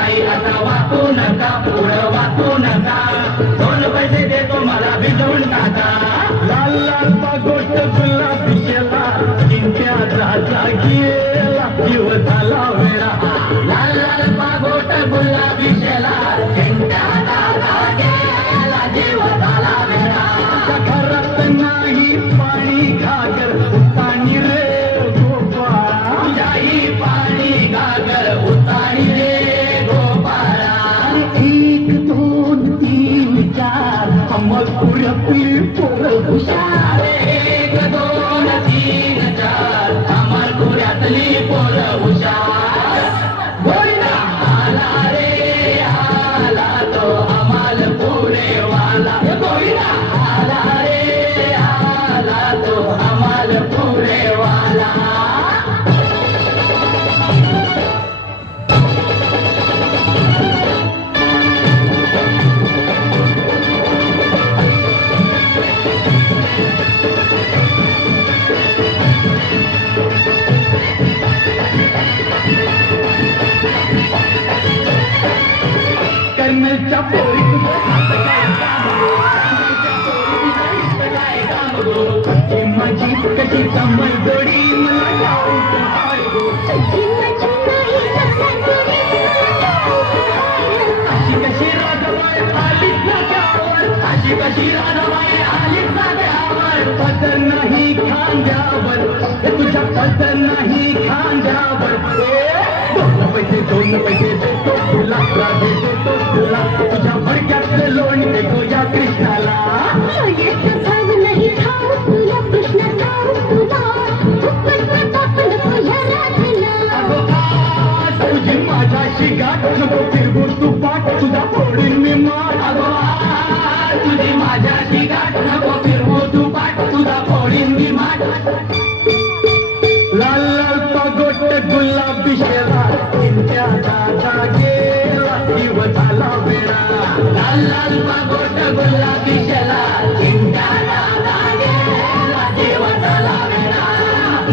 नाही आता वाचू नका पुढं वाचू नका. दोन पैसे देतो मला भिजवून टाका. लाल लाल गोष्ट तुला पिशेला चिंत्याचा जागी दिवसाला वेळा. लाल लाल गोष्ट तुला पिशेला घरात Take a tone, deal with that. How much would a pill for a bushel? कशी जोडी मला अशी कशी आलीच अशी कशी आलीच नाही खांद्यावर तुझ्या नाही खांद्यावर दोन पैसे दोन पैसे देतो तुला देतो तुला. तुझ्या भडक्यातलं लोणी देतो या कृष्णाला. माझ्याशी गाठ नको फिरगो तू पाठ तुझा फोडीन मी मार अगो तुझी माझ्याशी गाठ नको फिरगो तू पाठ तुझा फोडीन मी मार लाल लाल पगोट गुलाबी शेला चिंत्या दादा गेला दिव झाला वेळा लाल लाल पगोट गुलाबी शेला चिंत्या दादा गेला दिव झाला वेळा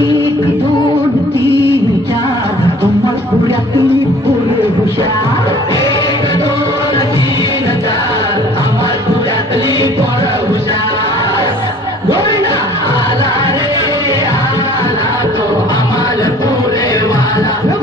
एक दोन तीन चार तुम्हाला पुढ्यातून Hello.